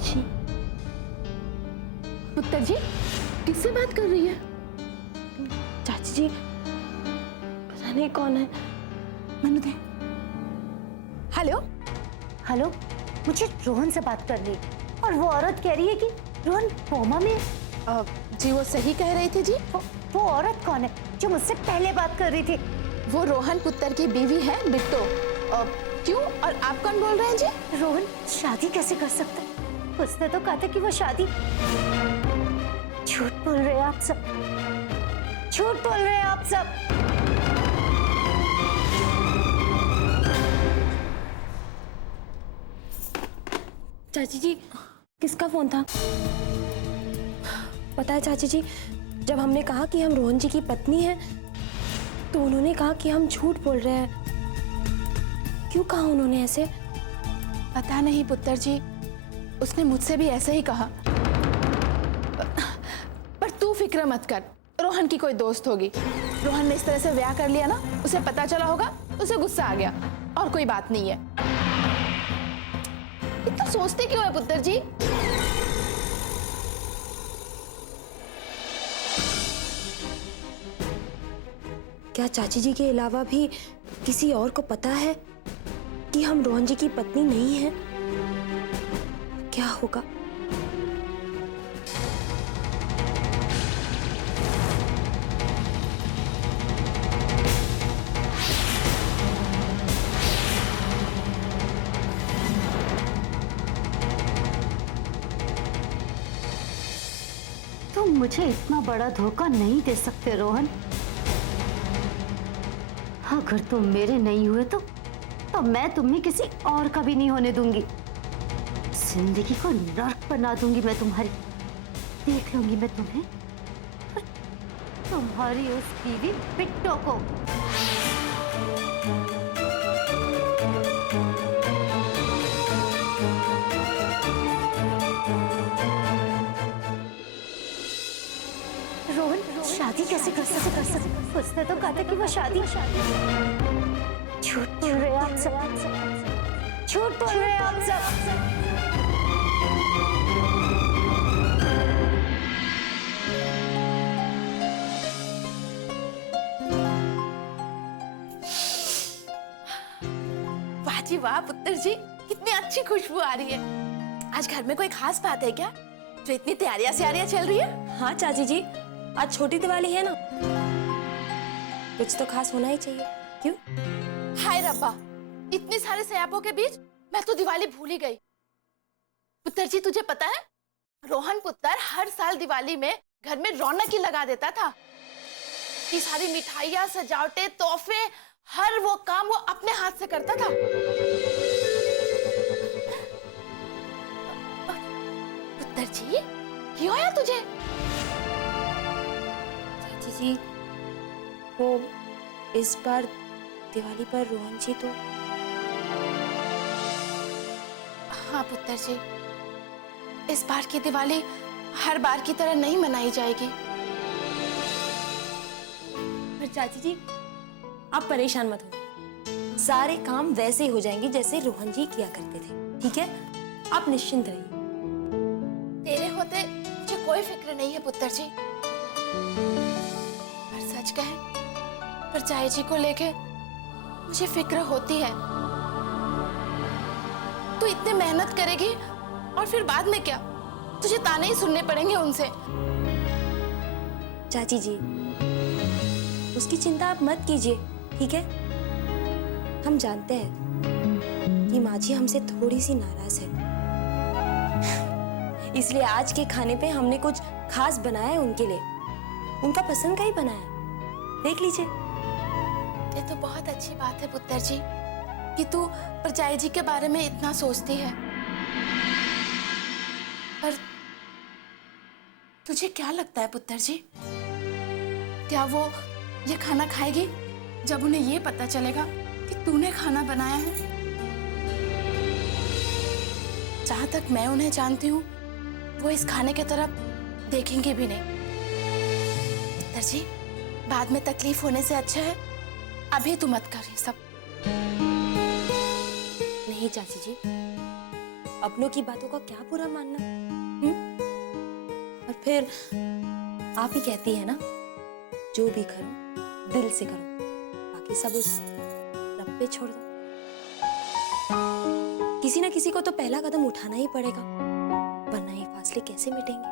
जी पुत्र जी किससे बात कर रही है? चाची जी, पता नहीं कौन है। मैंने दे। हेलो हेलो, मुझे रोहन से बात करनी और वो औरत कह रही है कि रोहन कोमा में। जी वो सही कह रही थी जी। वो औरत कौन है जो मुझसे पहले बात कर रही थी? वो रोहन पुत्र की बीवी है बिट्टो। क्यों और आप कौन बोल रहे हैं जी? रोहन शादी कैसे कर सकता है? उसने तो कहा था कि वो शादी। झूठ बोल रहे हैं आप सब, झूठ बोल रहे हैं आप सब। चाची जी, किसका फोन था? पता है चाची जी, जब हमने कहा कि हम रोहन जी की पत्नी हैं, तो उन्होंने कहा कि हम झूठ बोल रहे हैं। क्यों कहा उन्होंने ऐसे? पता नहीं पुत्र जी, उसने मुझसे भी ऐसे ही कहा। पर तू फिक्र मत कर, रोहन की कोई दोस्त होगी। रोहन ने इस तरह से ब्याह कर लिया ना, उसे पता चला होगा, उसे गुस्सा आ गया, और कोई बात नहीं है। इतना सोचते क्यों है पुत्र जी? क्या चाची जी के अलावा भी किसी और को पता है कि हम रोहन जी की पत्नी नहीं हैं? क्या होगा? तुम मुझे इतना बड़ा धोखा नहीं दे सकते रोहन। अगर तुम मेरे नहीं हुए तो मैं तुम्हें किसी और का भी नहीं होने दूंगी। जिंदगी को नर्क बना दूंगी मैं तुम्हारी। देख लूंगी मैं तुम्हें और तुम्हारी उस बीवी बिट्टो को। रोहन शादी कैसे कर सकते? उसने तो कहा था कि वो शादी। झूठ बोल रहे हैं आप सब, झूठ बोल रहे हैं आप सब। वाह जी वाह पुत्र जी, कितनी अच्छी खुशबू आ रही है। आज घर में कोई खास बात है क्या, जो इतनी तैयारियां चल रही है? हाँ चाची जी, आज छोटी दिवाली है ना, कुछ तो खास होना ही चाहिए। क्यों? हाय रब्बा, इतने सारे सयापों के बीच मैं तो दिवाली भूल ही गई। पुत्र जी तुझे पता है, रोहन पुत्र हर साल दिवाली में घर में रौनक ही लगा देता था। इतनी सारी मिठाइयां, सजावटें, तोहफे, हर वो काम वो अपने हाथ से करता था। पुत्र जी क्यों आया तुझे? चाची जी, वो इस बार दिवाली पर रोहन जी तो। हाँ पुत्र जी, इस बार की दिवाली हर बार की तरह नहीं मनाई जाएगी। पर चाची जी, आप परेशान मत हो, सारे काम वैसे ही हो जाएंगे जैसे रोहन जी किया करते थे। ठीक है, आप निश्चिंत रहिए। तेरे होते मुझे कोई फिक्र नहीं है पुत्र जी। पर सच कहे, परचाई जी को लेके मुझे फिक्र होती है। तू इतनी मेहनत करेगी और फिर बाद में क्या, तुझे ताने ही सुनने पड़ेंगे उनसे। चाची जी, उसकी चिंता आप मत कीजिए, ठीक है? हम जानते हैं कि माँ जी हमसे थोड़ी सी नाराज है, इसलिए आज के खाने पे हमने कुछ खास बनाया है उनके लिए। उनका पसंद का ही बनाया, देख लीजिए। ये तो बहुत अच्छी बात है पुत्र जी कि तू परचाई जी के बारे में इतना सोचती है। पर तुझे क्या लगता है पुत्र जी, क्या वो ये खाना खाएगी जब उन्हें ये पता चलेगा कि तूने खाना बनाया है? जहां तक मैं उन्हें जानती हूँ, वो इस खाने की तरफ देखेंगे भी नहीं। पुत्र जी, बाद में तकलीफ होने से अच्छा है अभी तू मत कर ये सब। नहीं चाची जी, अपनों की बातों का क्या बुरा मानना? और फिर आप ही कहती है ना, जो भी करो दिल से करो, बाकी सब उस रब पे छोड़ दो। किसी ना किसी को तो पहला कदम उठाना ही पड़ेगा, वरना ये फासले कैसे मिटेंगे?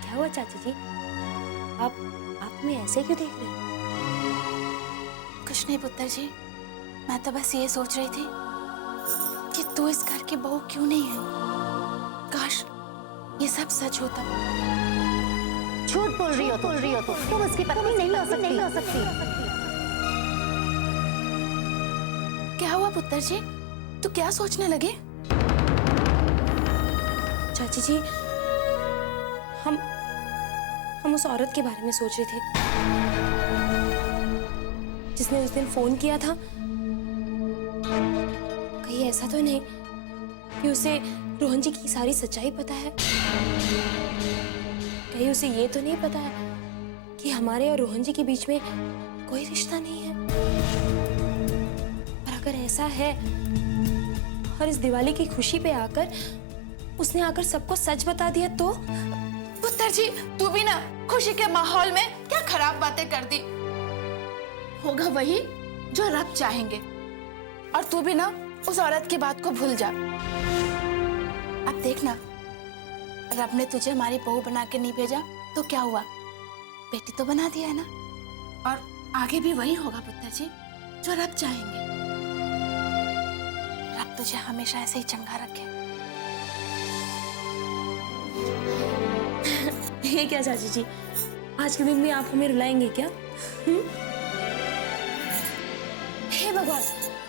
क्या हुआ चाची जी? आप में ऐसे क्यों देख रहे हैं? कुछ नहीं पुत्र जी, मैं तो बस ये सोच रही थी कि तू इस घर की बहू क्यों नहीं है। काश ये सब सच होता। झूठ बोल रही हो तुम उसकी पत्नी नहीं हो सकती। क्या हुआ पुत्र जी, तू क्या सोचने लगे? चाची जी, हम उस औरत के बारे में सोच रहे थे जिसने उस दिन फोन किया था। कहीं ऐसा तो नहीं कि उसे रोहन जी की सारी सच्चाई पता है? कहीं उसे ये तो नहीं पता है कि हमारे और रोहन जी के बीच में कोई रिश्ता नहीं है? पर अगर ऐसा है और इस दिवाली की खुशी पे आकर उसने आकर सबको सच बता दिया तो? पुत्र जी, तू भी ना खुशी के माहौल में क्या खराब बातें कर दी। होगा वही जो रब चाहेंगे, और तू भी ना उस औरत की बात को भूल जा। अब देखना, रब ने तुझे हमारी बहू बना के नहीं भेजा तो क्या हुआ, बेटी तो बना दिया है ना। और आगे भी वही होगा पुत्र जी जो रब चाहेंगे। रब तुझे हमेशा ऐसे ही चंगा रखे। ये क्या चाची जी, आज के दिन में आप हमें रुलाएंगे क्या? हे भगवान,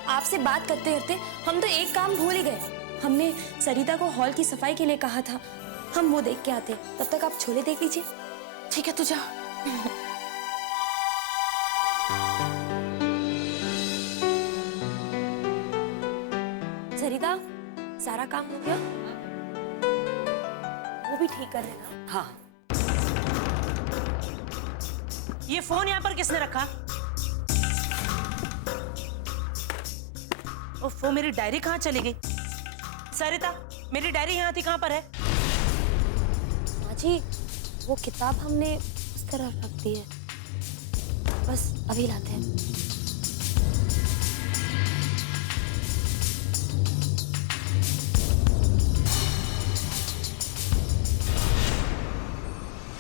आपसे बात करते करते हम तो एक काम भूल ही गए। हमने सरिता को हॉल की सफाई के लिए कहा था, हम वो देख के आते। तब तक आप छोले देख लीजिए। ठीक है, तू जा। सरिता, सारा काम हो गया? वो भी ठीक कर देना। हाँ। ये फोन यहाँ पर किसने रखा? ओफो, मेरी डायरी कहाँ चली गई? सरिता, मेरी डायरी यहाँ थी, कहाँ पर है? माँ जी, वो किताब हमने उस तरफ रख दी है, बस अभी लाते हैं।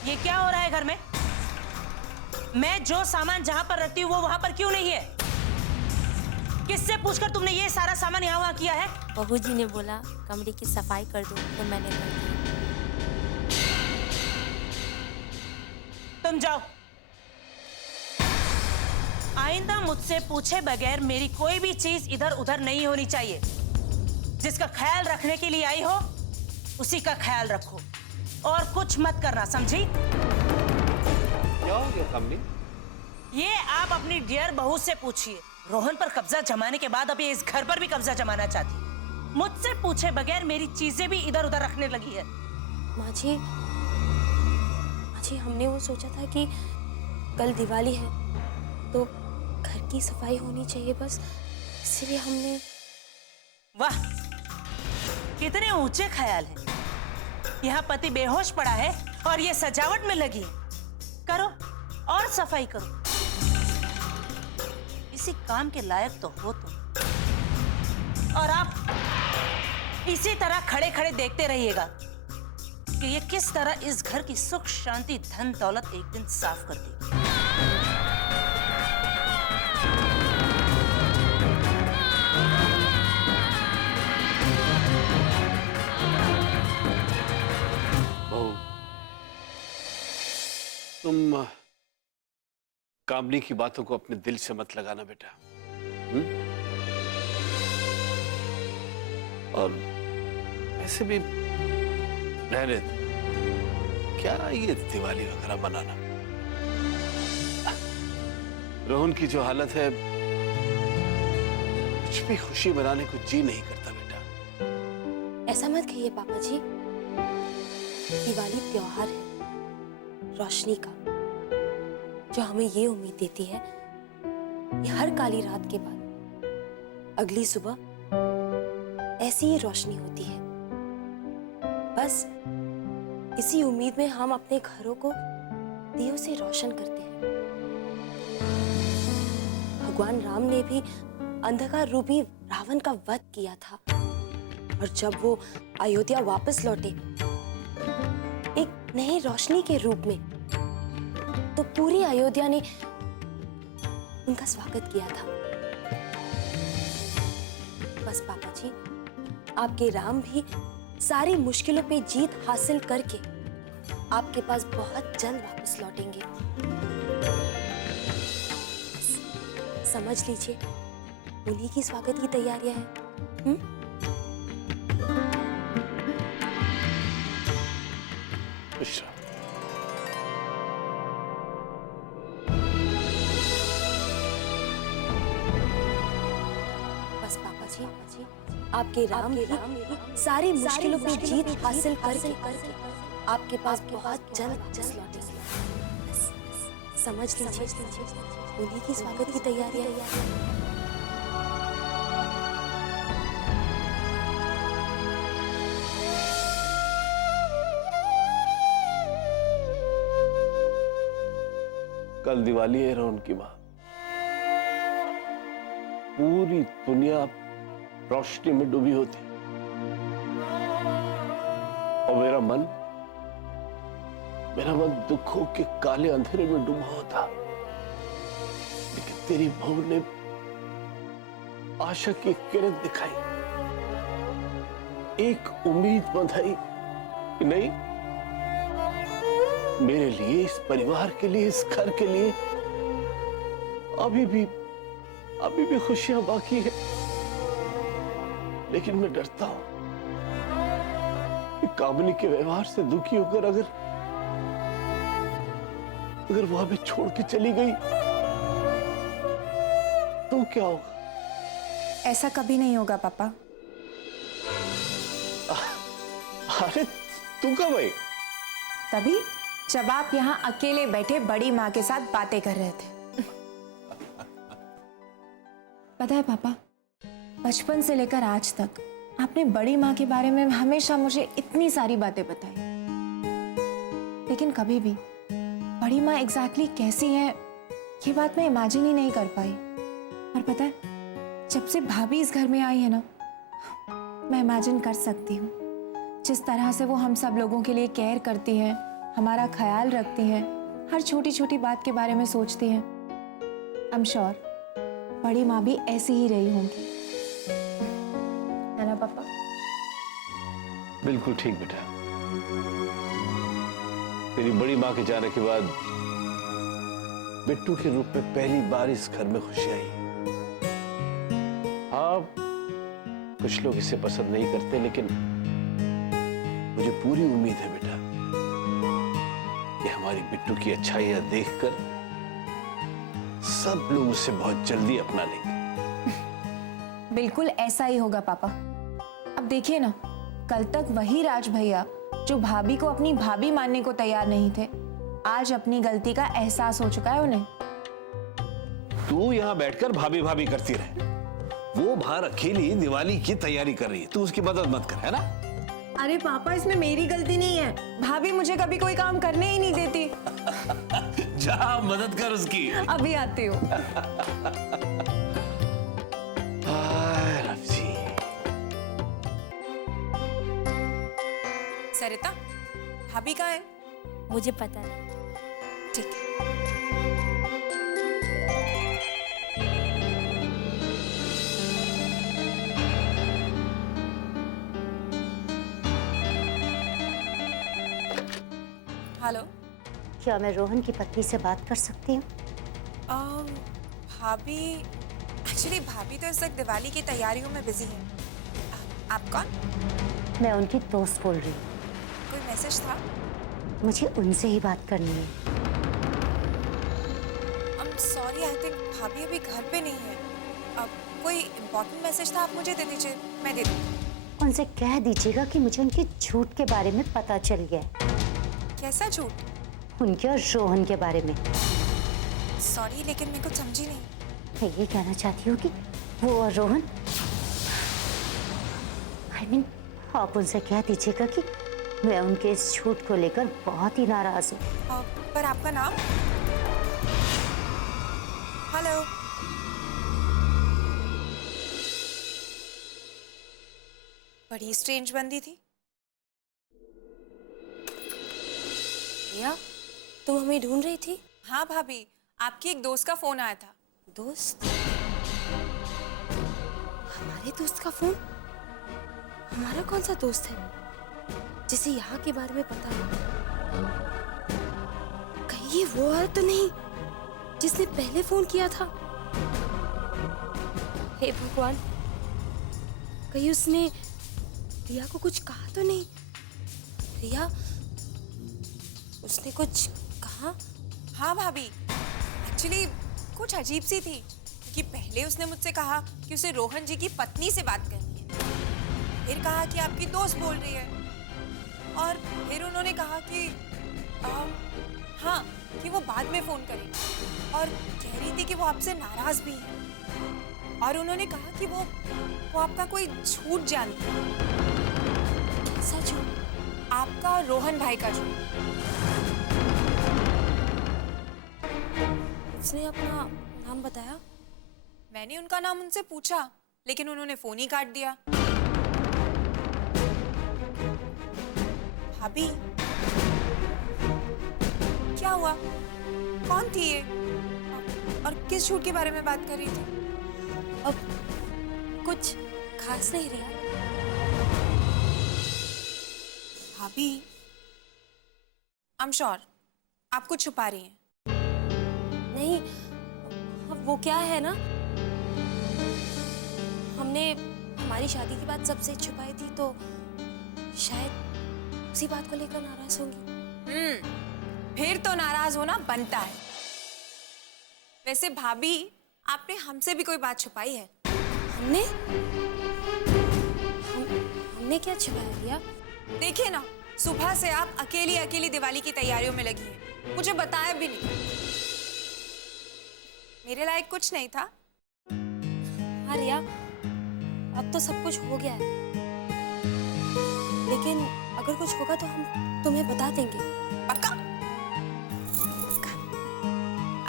ये क्या हो रहा है घर में? मैं जो सामान जहां पर रखती हूँ वो वहां पर क्यों नहीं है? किससे पूछकर तुमने ये सारा सामान यहाँ वहां किया है? बहू जी ने बोला कमरे की सफाई कर दो, तो मैंने कर दी। तुम जाओ। आइंदा मुझसे पूछे बगैर मेरी कोई भी चीज इधर उधर नहीं होनी चाहिए। जिसका ख्याल रखने के लिए आई हो उसी का ख्याल रखो, और कुछ मत करना, समझी? क्या हो गया कमली? ये आप अपनी डियर बहू से पूछिए। रोहन पर कब्जा जमाने के बाद अभी इस घर पर भी कब्जा जमाना चाहती। मुझसे पूछे बगैर मेरी चीजें भी इधर उधर रखने लगी है। माँ जी, हमने वो सोचा था कि कल दिवाली है तो घर की सफाई होनी चाहिए, बस इसलिए हमने। वाह, कितने ऊंचे ख्याल हैं। यहाँ पति बेहोश पड़ा है और ये सजावट में लगी है। करो और सफाई करो। इसी काम के लायक तो हो तुम। और आप इसी तरह खड़े खड़े देखते रहिएगा कि ये किस तरह इस घर की सुख शांति धन दौलत एक दिन साफ कर देगी। बहू, तुम कामनी की बातों को अपने दिल से मत लगाना बेटा। और ऐसे भी रहने दो। क्या ये दिवाली वगैरह मनाना? रोहन की जो हालत है, कुछ भी खुशी मनाने को जी नहीं करता बेटा। ऐसा मत कहिए पापा जी। दिवाली त्योहार है रोशनी का, जो हमें ये उम्मीद देती है कि हर काली रात के बाद अगली सुबह ऐसी ही रोशनी होती है। बस इसी उम्मीद में हम अपने घरों को दियों से रोशन करते हैं। भगवान राम ने भी अंधकार रूपी रावण का वध किया था, और जब वो अयोध्या वापस लौटे एक नई रोशनी के रूप में, तो पूरी अयोध्या ने उनका स्वागत किया था। बस पापा जी, आपके राम भी सारी मुश्किलों पे जीत हासिल करके आपके पास बहुत जल्द वापस लौटेंगे। समझ लीजिए, उन्हीं की स्वागत की तैयारियां हैं। मिश्रा, बस पापा जी, आपके राम भी सारी मुश्किलों पे जीत हासिल करके आपके पास बहुत जल्द वापस लौटेंगे। समझ लीजिए, उन्हीं की स्वागत की तैयारियां हैं। कल दिवाली है रोहन की मां। पूरी दुनिया रोशनी में डूबी होती, और मेरा मन दुखों के काले अंधेरे में डूबा होता। लेकिन तेरी बहू ने आशा की किरण दिखाई, एक उम्मीद बंधाई कि नहीं, मेरे लिए, इस परिवार के लिए, इस घर के लिए अभी भी खुशियां बाकी है। लेकिन मैं डरता हूं कि कामिनी के व्यवहार से दुखी होकर अगर वो हमें छोड़ के चली गई तो क्या होगा? ऐसा कभी नहीं होगा पापा। अरे तू कब आई? तभी जब आप यहाँ अकेले बैठे बड़ी माँ के साथ बातें कर रहे थे। पता है पापा, बचपन से लेकर आज तक आपने बड़ी माँ के बारे में हमेशा मुझे इतनी सारी बातें बताई, लेकिन कभी भी बड़ी माँ एग्जैक्टली कैसी है ये बात मैं इमेजिन ही नहीं कर पाई। और पता है, जब से भाभी इस घर में आई है ना, मैं इमेजिन कर सकती हूँ जिस तरह से वो हम सब लोगों के लिए केयर करती हैं, हमारा ख्याल रखती हैं, हर छोटी छोटी बात के बारे में सोचती हैं। आई एम श्योर बड़ी माँ भी ऐसी ही रही होंगी, है ना पापा? बिल्कुल ठीक बेटा। तेरी बड़ी माँ के जाने के बाद बिट्टू के रूप में पहली बार इस घर में खुशी आई। हाँ, कुछ लोग इसे पसंद नहीं करते, लेकिन मुझे पूरी उम्मीद है बेटा कि हमारी बिट्टू की अच्छाइयां देखकर सब लोग उसे बहुत जल्दी अपना लेंगे। बिल्कुल ऐसा ही होगा पापा। अब देखिए ना, कल तक वही राज भैया जो भाभी को अपनी भाभी मानने को तैयार नहीं थे, आज अपनी गलती का एहसास हो चुका है उन्हें। तू यहाँ बैठकर भाभी भाभी करती रहे, वो बाहर अकेली दिवाली की तैयारी कर रही है, तू उसकी मदद मत कर, है ना? अरे पापा, इसमें मेरी गलती नहीं है, भाभी मुझे कभी कोई काम करने ही नहीं देती। जा मदद कर उसकी। अभी आती हूँ। सरिता, भाभी कहाँ है? मुझे पता नहीं। ठीक है। हेलो, क्या मैं रोहन की पत्नी से बात कर सकती हूँ? भाभी, एक्चुअली भाभी तो इस वक्त दिवाली की तैयारियों में बिजी है। आप कौन? मैं उनकी दोस्त बोल रही हूँ। कोई मैसेज था? मुझे उनसे ही बात करनी है। सॉरी, आई थिंक भाभी अभी घर पे नहीं है। अब कोई इम्पोर्टेंट मैसेज था, आप मुझे दे दीजिए, मैं दे दूँगी। उनसे कह दीजिएगा कि मुझे उनके झूठ के बारे में पता चल गया। कैसा झूठ? उनके और रोहन के बारे में। सॉरी, लेकिन मैं कुछ समझी नहीं। मैं ये कहना चाहती हूँ कि वो और रोहन आप उनसे कह दीजिएगा कि मैं उनके इस झूठ को लेकर बहुत ही नाराज हूँ। पर आपका नाम? हेलो। बड़ी स्ट्रेंज बंदी थी। रिया, तुम हमें ढूंढ रही थी? हाँ भाभी, आपकी एक दोस्त का फोन आया था। दोस्त? हमारे दोस्त का फोन? हमारा कौन सा दोस्त है जिसे यहाँ के बारे में पता है? कहीं ये वो औरत तो नहीं जिसने पहले फोन किया था? हे भगवान, कहीं उसने रिया को कुछ कहा तो नहीं? रिया, उसने कुछ कहा? हाँ भाभी, एक्चुअली कुछ अजीब सी थी कि पहले उसने मुझसे कहा कि उसे रोहन जी की पत्नी से बात करनी है, फिर कहा कि आपकी दोस्त बोल रही है, और फिर उन्होंने कहा कि हाँ, कि वो बाद में फोन करेगी, और कह रही थी कि वो आपसे नाराज भी है, और उन्होंने कहा कि वो आपका कोई झूठ जानती है। कैसा झूठ? आपका और रोहन भाई का झूठ। उसने अपना नाम बताया? मैंने उनका नाम उनसे पूछा, लेकिन उन्होंने फोन ही काट दिया। भाभी, क्या हुआ? कौन थी ये? और किस झूठ के बारे में बात कर रही थी? अब कुछ खास नहीं रिया। भाभी, आई एम श्योर आप कुछ छुपा रही हैं। नहीं, अब वो क्या है ना, हमने हमारी शादी की बात सबसे छुपाई थी, तो शायद उसी बात को लेकर नाराज होंगी। फिर तो नाराज होना बनता है। वैसे भाभी, आपने हमसे भी कोई बात छुपाई है? हमने क्या छुपाया रिया? देखिए ना, सुबह से आप अकेली अकेली दिवाली की तैयारियों में लगी हैं, मुझे बताया भी नहीं। मेरे लायक कुछ नहीं था? हाँ रिया, अब तो सब कुछ हो गया है, लेकिन अगर कुछ होगा तो हम तुम्हें बता देंगे। पक्का?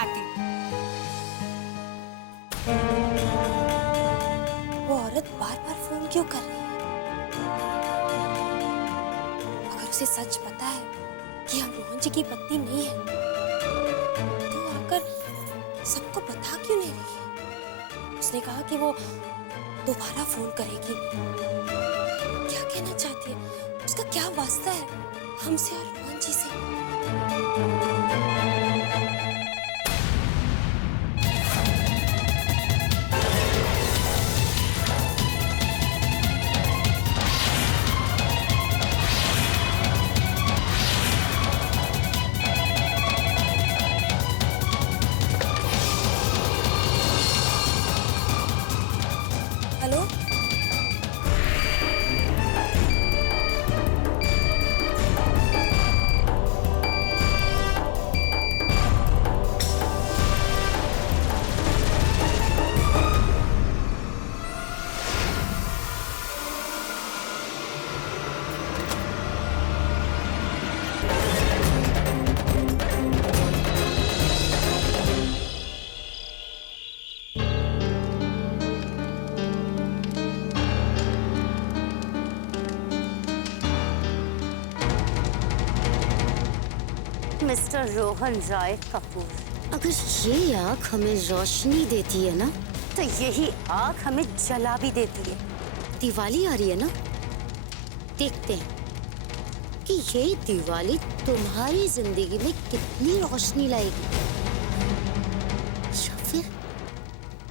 आती हूँ। वो औरत बार-बार फोन क्यों कर रही है? अगर उसे सच पता है कि हम रोहन जी की पत्नी नहीं है, तो आकर सबको बता क्यों नहीं रही है? उसने कहा कि वो दोबारा फोन करेगी। क्या कहना चाहती है? उसका क्या वास्ता है हमसे और रोहन जी से? हेलो? मिस्टर रोहन राय कपूर, अगर ये आग हमें रोशनी देती है ना, तो यही आग हमें जला भी देती है। दिवाली आ रही है ना, देखते हैं कि ये दिवाली तुम्हारी जिंदगी में कितनी रोशनी लाएगी, या फिर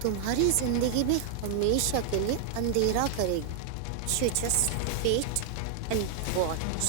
तुम्हारी जिंदगी में हमेशा के लिए अंधेरा करेगी। You just wait and watch.